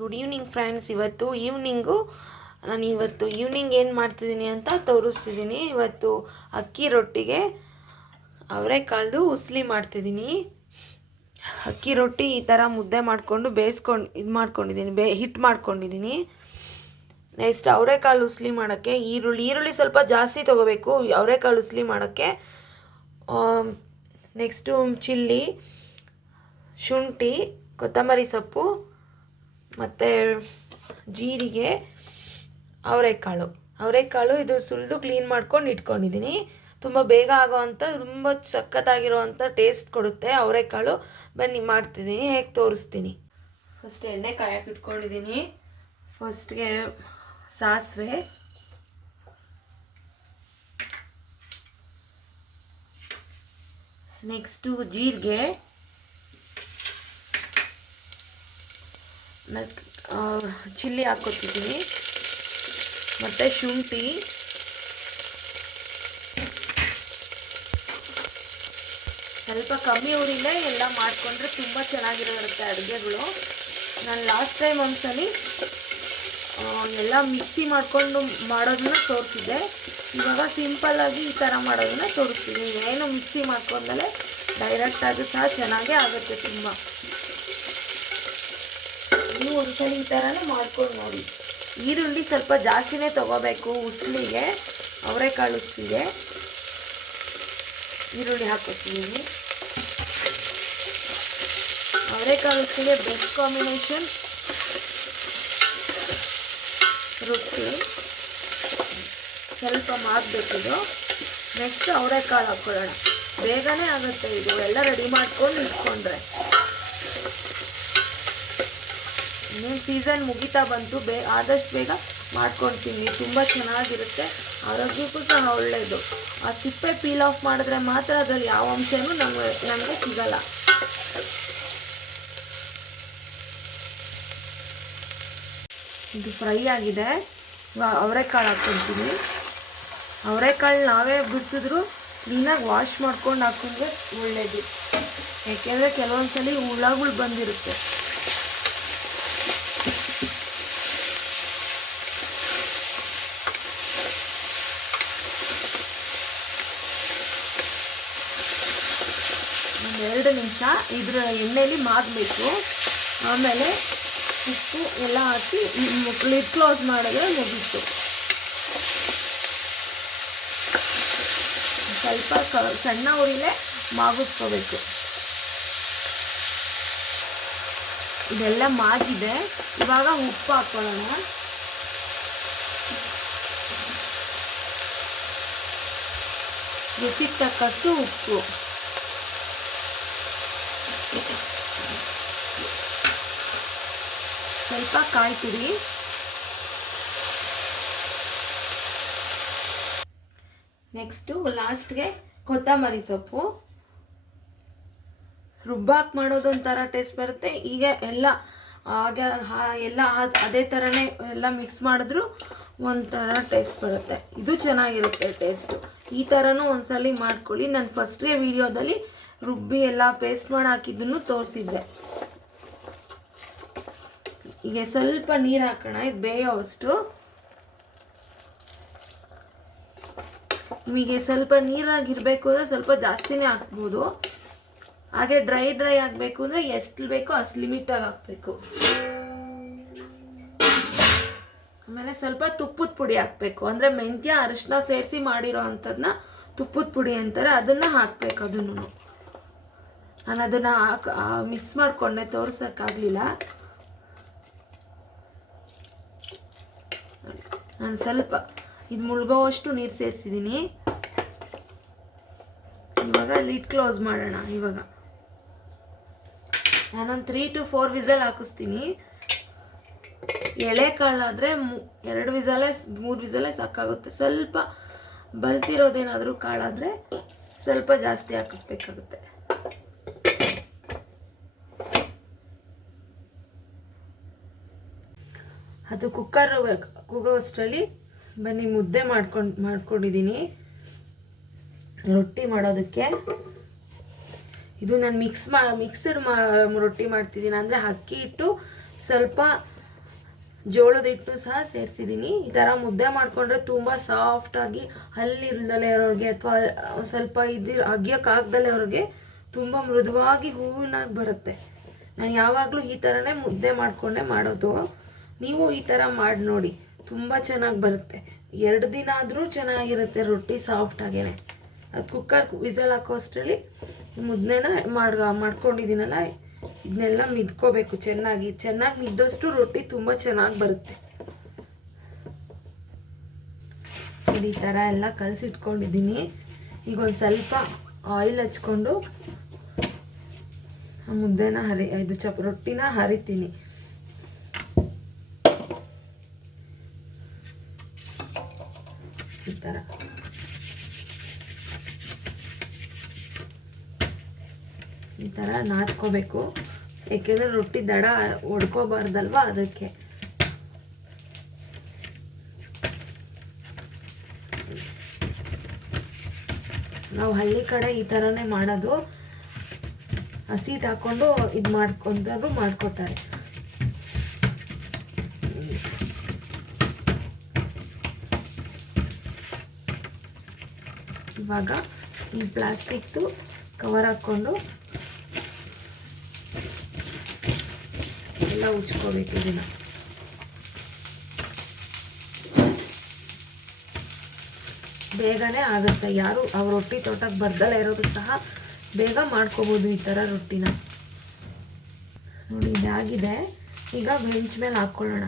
Good evening friends ಇವತ್ತು evening ನಾನು ಇವತ್ತು ಈವ್ನಿಂಗ್ ಏನು ಮಾಡ್ತಿದ್ದೀನಿ ಅಂತ ತೋರಿಸ್ತಿದ್ದೀನಿ. ಇವತ್ತು ಅಕ್ಕಿ ರೊಟ್ಟಿಗೆ ಅವರೆಕಾಳ್ದು ಉಸ್ಲಿ ಮಾಡ್ತಿದ್ದೀನಿ. ಅಕ್ಕಿ ರೊಟ್ಟಿ ಈ ಥರ ಮುದ್ದೆ ಮಾಡಿಕೊಂಡು ಬೇಯಿಸ್ಕೊಂಡು, ಇದು ಮಾಡ್ಕೊಂಡಿದ್ದೀನಿ, ಬೇ ಹಿಟ್ಟು ಮಾಡ್ಕೊಂಡಿದ್ದೀನಿ. ನೆಕ್ಸ್ಟ್ ಅವರೆಕಾಳು ಉಸ್ಲಿ ಮಾಡೋಕ್ಕೆ, ಈರುಳ್ಳಿ ಈರುಳ್ಳಿ ಸ್ವಲ್ಪ ಜಾಸ್ತಿ ತೊಗೋಬೇಕು. ಅವರೆಕಾಳು ಉಸ್ಲಿ ಮಾಡೋಕ್ಕೆ ನೆಕ್ಸ್ಟು ಚಿಲ್ಲಿ, ಶುಂಠಿ, ಕೊತ್ತಂಬರಿ ಸೊಪ್ಪು ಮತ್ತು ಜೀರಿಗೆ, ಅವರೆಕಾಳು. ಅವರೆಕಾಳು ಇದು ಸುಲಿದು ಕ್ಲೀನ್ ಮಾಡ್ಕೊಂಡು ಇಟ್ಕೊಂಡಿದ್ದೀನಿ. ತುಂಬ ಬೇಗ ಆಗೋವಂಥ ತುಂಬ ಸಖತ್ತಾಗಿರೋವಂಥ ಟೇಸ್ಟ್ ಕೊಡುತ್ತೆ ಅವರೆಕಾಳು. ಬನ್ನಿ, ಮಾಡ್ತಿದ್ದೀನಿ, ಹೇಗೆ ತೋರಿಸ್ತೀನಿ. ಫಸ್ಟ್ ಎಣ್ಣೆ ಕಾಯಕ್ಕೆ ಇಟ್ಕೊಂಡಿದ್ದೀನಿ. ಫಸ್ಟ್ಗೆ ಸಾಸಿವೆ. ನೆಕ್ಸ್ಟು ಜೀರಿಗೆ. ನೆಕ್ ಚಿಲ್ಲಿ ಹಾಕ್ಕೊತಿದ್ದೀನಿ ಮತ್ತು ಶುಂಠಿ. ಸ್ವಲ್ಪ ಕಮ್ಮಿ ಊರಿಲ್ಲೇ ಎಲ್ಲ ಮಾಡಿಕೊಂಡ್ರೆ ತುಂಬ ಚೆನ್ನಾಗಿರುತ್ತೆ ಅಡುಗೆಗಳು. ನಾನು ಲಾಸ್ಟ್ ಟೈಮ್ ಒಂದ್ಸಲಿ ಎಲ್ಲ ಮಿಕ್ಸಿ ಮಾಡಿಕೊಂಡು ಮಾಡೋದನ್ನ ತೋರಿಸಿದ್ದೆ. ಇವಾಗ ಸಿಂಪಲ್ಲಾಗಿ ಈ ಥರ ಮಾಡೋದನ್ನ ತೋರಿಸ್ತೀನಿ. ಏನು ಮಿಕ್ಸಿ ಮಾಡ್ಕೊಂಡ್ಮೇಲೆ ಡೈರೆಕ್ಟಾಗಿ ಸಹ ಚೆನ್ನಾಗೇ ಆಗುತ್ತೆ ತುಂಬ. ನೀವು ಒಂದ್ಸಲ ಈ ಥರನೇ ಮಾಡ್ಕೊಂಡು ನೋಡಿ. ಈರುಳ್ಳಿ ಸ್ವಲ್ಪ ಜಾಸ್ತಿನೇ ತೊಗೋಬೇಕು ಉಸ್ಲಿಗೆ. ಅವರೆಕಾಳು ಉಸ್ಲಿಗೆ. ಈರುಳ್ಳಿ ಹಾಕೋತೀನಿ ಅವರೆಕಾಳು ಉಸ್ಲಿಗೆ ಬೆಸ್ಟ್ ಕಾಂಬಿನೇಷನ್ ರೊಟ್ಟಿ. ಸ್ವಲ್ಪ ಮಾಡಬೇಕಿದು ನೆಕ್ಸ್ಟ್ ಅವರೆಕಾಳು ಹಾಕ್ಕೊಳ್ಳೋಣ. ಬೇಗನೆ ಆಗುತ್ತೆ ಇದು. ಎಲ್ಲ ರೆಡಿ ಮಾಡ್ಕೊಂಡು ಇಟ್ಕೊಂಡ್ರೆ. ಇನ್ನೇನು ಸೀಸನ್ ಮುಗಿತಾ ಬಂತು. ಬೇ, ಆದಷ್ಟು ಬೇಗ ಮಾಡ್ಕೊಳ್ತೀನಿ ತುಂಬ ಚೆನ್ನಾಗಿರುತ್ತೆ. ಆರೋಗ್ಯಕ್ಕೂ ಸಹ ಒಳ್ಳೆಯದು ಆ ಸಿಪ್ಪೆ ಪೀಲ್ ಆಫ್ ಮಾಡಿದ್ರೆ ಮಾತ್ರ ಅದರಲ್ಲಿ ಯಾವ ಅಂಶನೂ ನಮಗೆ ನಮಗೆ ಸಿಗಲ್ಲ. ಇದು ಫ್ರೈ ಆಗಿದೆ. ಅವರೆಕಾಳು ಹಾಕ್ಕೊಳ್ತೀನಿ ಅವರೆಕಾಳು ನಾವೇ ಬಿಡಿಸಿದ್ರು ಕ್ಲೀನಾಗಿ ವಾಶ್ ಮಾಡ್ಕೊಂಡು ಹಾಕೊಂಡ್ರೆ ಒಳ್ಳೆಯದು ಯಾಕೆಂದರೆ ಕೆಲವೊಂದು ಸಲ ಹುಳಗಳು ಬಂದಿರುತ್ತೆ ಒಂದು ಎರಡು ನಿಮಿಷ ಇದ್ರ ಎಣ್ಣೆಲಿ ಮಾಗಬೇಕು ಆಮೇಲೆ ಉಪ್ಪು ಎಲ್ಲ ಹಾಕಿ ಲಿಡ್ ಕ್ಲೋಸ್ ಮಾಡಿದ್ರೆ ಮುಗಿತು. ಸ್ವಲ್ಪ ಸಣ್ಣ ಉರಿಲೇ ಮಾಗಿಸ್ಕೋಬೇಕು. ಇದೆಲ್ಲ ಮಾಗಿದೆ. ಇವಾಗ ಉಪ್ಪು ಹಾಕ್ಕೊಳ್ಳೋಣ ರುಚಿಗೆ ತಕ್ಕಷ್ಟು ಉಪ್ಪು. ಸ್ವಲ್ಪ ಕಾಯಿ ತುರಿ ನೆಕ್ಸ್ಟು ಲಾಸ್ಟ್ಗೆ ಕೊತ್ತಂಬರಿ ಸೊಪ್ಪು. ರುಬ್ಬಾಕ್ ಮಾಡೋದು ಒಂಥರ ಟೇಸ್ಟ್ ಬರುತ್ತೆ. ಈಗ ಎಲ್ಲ ಹಾಗೆ ಎಲ್ಲ ಅದ್- ಅದೇ ಥರನೇ ಎಲ್ಲ ಮಿಕ್ಸ್ ಮಾಡಿದ್ರು ಒಂಥರ ಟೇಸ್ಟ್ ಬರುತ್ತೆ. ಇದು ಚೆನ್ನಾಗಿರುತ್ತೆ ಟೇಸ್ಟು ಈ ಥರನೂ ಒಂದ್ಸಲಿ ಮಾಡ್ಕೊಳ್ಳಿ. ನಾನು ಫಸ್ಟ್ಗೆ ವಿಡಿಯೋದಲ್ಲಿ ರುಬ್ಬಿ ಎಲ್ಲ ಪೇಸ್ಟ್ ಮಾಡಿ ಹಾಕಿದ್ದನ್ನು ತೋರಿಸಿದ್ದೆ. ಈಗ ಸ್ವಲ್ಪ ನೀರು ಹಾಕೋಣ, ಇದು ಬೇಯೋವಷ್ಟು ನಿಮಗೆ ಸ್ವಲ್ಪ ನೀರಾಗಿರಬೇಕು ಅಂದರೆ ಸ್ವಲ್ಪ ಜಾಸ್ತಿನೇ ಹಾಕ್ಬೋದು. ಹಾಗೆ ಡ್ರೈ ಡ್ರೈ ಆಗಬೇಕು ಅಂದರೆ ಎಷ್ಟು ಬೇಕೋ ಅಷ್ಟು ಲಿಮಿಟಾಗಿ ಹಾಕಬೇಕು. ಆಮೇಲೆ ಸ್ವಲ್ಪ ತುಪ್ಪದ ಪುಡಿ ಹಾಕಬೇಕು. ಅಂದರೆ ಮೆಂತ್ಯ ಅರಿಶಿನ ಸೇರಿಸಿ ಮಾಡಿರೋ ಅಂಥದ್ದನ್ನ ತುಪ್ಪದ ಪುಡಿ ಅಂತಾರೆ, ಅದನ್ನು ಹಾಕಬೇಕು ಅದನ್ನು ನಾನು ಅದನ್ನು ಹಾಕ್ ಮಿಕ್ಸ್ ಮಾಡಿಕೊಂಡೆ, ತೋರ್ಸೋಕ್ಕಾಗಲಿಲ್ಲ. ನಾನು ಸ್ವಲ್ಪ ಇದು ಮುಳುಗೋವಷ್ಟು ನೀರು ಸೇರಿಸಿದ್ದೀನಿ. ಇವಾಗ ಲಿಡ್ ಕ್ಲೋಸ್ ಮಾಡೋಣ, ಇವಾಗ. ನಾನೊಂದು ತ್ರೀ ಟು ಫೋರ್ ವಿಸಲ್ ಹಾಕಿಸ್ತೀನಿ. ಎಳೆ ಕಾಳಾದರೆ ಎರಡು ವಿಸಲೇ, ಮೂರು ವಿಸಲೇ ಸಾಕಾಗುತ್ತೆ. ಸ್ವಲ್ಪ ಬಲ್ತಿರೋದೇನಾದರೂ ಕಾಳಾದರೆ ಸ್ವಲ್ಪ ಜಾಸ್ತಿ ಹಾಕಿಸ್ಬೇಕಾಗುತ್ತೆ. ಅದು ಕುಕ್ಕರ್ ಕೂಗೋಷ್ಟರಲ್ಲಿ ಬನ್ನಿ ಮುದ್ದೆ ಮಾಡ್ಕೊಂಡು ಮಾಡ್ಕೊಂಡಿದ್ದೀನಿ ರೊಟ್ಟಿ ಮಾಡೋದಕ್ಕೆ. ಇದು ನಾನು ಮಿಕ್ಸ್ ಮಾ ಮಿಕ್ಸಡ್ ಮಾ, ರೊಟ್ಟಿ ಮಾಡ್ತಿದ್ದೀನಿ ಅಂದರೆ ಅಕ್ಕಿ ಹಿಟ್ಟು, ಸ್ವಲ್ಪ ಜೋಳದ ಹಿಟ್ಟು ಸಹ ಸೇರಿಸಿದ್ದೀನಿ ಈ ಥರ ಮುದ್ದೆ ಮಾಡಿಕೊಂಡ್ರೆ ತುಂಬ ಸಾಫ್ಟಾಗಿ ಹಲ್ಲಿಲ್ದಲೆ ಇರೋರಿಗೆ ಅಥವಾ ಸ್ವಲ್ಪ ಇದು ಅಗಿಯೋಕ್ಕಾಗ್ದಲೇ ಅವ್ರಿಗೆ ತುಂಬ ಮೃದುವಾಗಿ ಹೂವಿನಾಗಿ ಬರುತ್ತೆ. ನಾನು ಯಾವಾಗಲೂ ಈ ಥರನೇ ಮುದ್ದೆ ಮಾಡಿಕೊಂಡೆ ಮಾಡೋದು. ನೀವು ಈ ಥರ ಮಾಡಿ ನೋಡಿ, ತುಂಬ ಚೆನ್ನಾಗಿ ಬರುತ್ತೆ. ಎರಡು ದಿನ ಆದರೂ ಚೆನ್ನಾಗಿರುತ್ತೆ ರೊಟ್ಟಿ ಸಾಫ್ಟ್ ಆಗೇ ಅದು ಕುಕ್ಕರ್ ವಿಸಲ್ ಹಾಕೋ ಅಷ್ಟರಲ್ಲಿ ಮುದ್ದೆನ ಮಾಡ್ ಮಾಡ್ಕೊಂಡಿದ್ದೀನಲ್ಲ ಇದನ್ನೆಲ್ಲ ಮಿದ್ಕೋಬೇಕು ಚೆನ್ನಾಗಿ. ಚೆನ್ನಾಗಿ ಮಿದ್ದಷ್ಟು ರೊಟ್ಟಿ ತುಂಬ ಚೆನ್ನಾಗಿ ಬರುತ್ತೆ. ಈ ಥರ ಎಲ್ಲ ಕಲಸಿಟ್ಕೊಂಡಿದ್ದೀನಿ. ಈಗ ಒಂದು ಸ್ವಲ್ಪ ಆಯಿಲ್ ಹಚ್ಕೊಂಡು ಮುದ್ದೆನ ಹರಿ, ಇದು ಚಪ್, ರೊಟ್ಟಿನ ಹರಿತೀನಿ. ಈ ಥರ ಈ ಥರ ನಾದ್ಕೋಬೇಕು. ಯಾಕೆಂದರೆ ರೊಟ್ಟಿ ದಡ ಒಡ್ಕೋಬಾರ್ದಲ್ವ ಅದಕ್ಕೆ. ನಾವು ಹಳ್ಳಿ ಕಡೆ ಈ ಥರನೇ ಮಾಡೋದು. ಹಸಿಟ್ ಹಾಕ್ಕೊಂಡು ಇದು ಮಾಡ್ಕೊಂತಾರು ಮಾಡ್ಕೋತಾರೆ. ಇವಾಗ ಈ ಪ್ಲಾಸ್ಟಿಕ್ದು ಕವರ್ ಹಾಕ್ಕೊಂಡು ಎಲ್ಲ ಉಚ್ಕೋಬೇಕು ಇದನ್ನು. ಬೇಗನೆ ಆಗುತ್ತೆ. ಯಾರು ಅವ್ರ ರೊಟ್ಟಿ ತೋಟಕ್ಕೆ ಬರ್ದಲ್ಲ ಇರೋದು ಸಹ ಬೇಗ ಮಾಡ್ಕೋಬೋದು ಈ ಥರ ರೊಟ್ಟಿನ. ನೋಡಿ, ಇದಾಗಿದೆ. ಈಗ ಬೆಂಚ್ ಮೇಲೆ ಹಾಕ್ಕೊಳ್ಳೋಣ.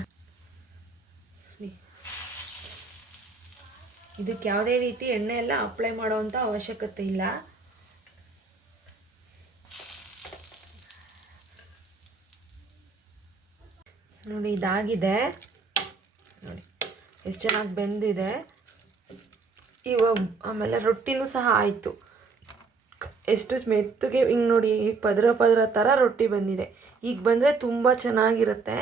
ಇದಕ್ಕೆ ಯಾವುದೇ ರೀತಿ ಎಣ್ಣೆ ಎಲ್ಲ ಅಪ್ಲೈ ಮಾಡೋವಂಥ ಅವಶ್ಯಕತೆ ಇಲ್ಲ. ನೋಡಿ, ಇದಾಗಿದೆ. ನೋಡಿ, ಎಷ್ಟು ಚೆನ್ನಾಗಿ ಬೆಂದಿದೆ. ಇವಾಗ ಆಮೇಲೆ ರೊಟ್ಟಿನೂ ಸಹ ಆಯಿತು. ಎಷ್ಟು ಮೆತ್ತಗೆ, ಹಿಂಗೆ ನೋಡಿ, ಪದರ ಪದರ ಥರ ರೊಟ್ಟಿ ಬಂದಿದೆ. ಈಗ ಬಂದರೆ ತುಂಬ ಚೆನ್ನಾಗಿರುತ್ತೆ.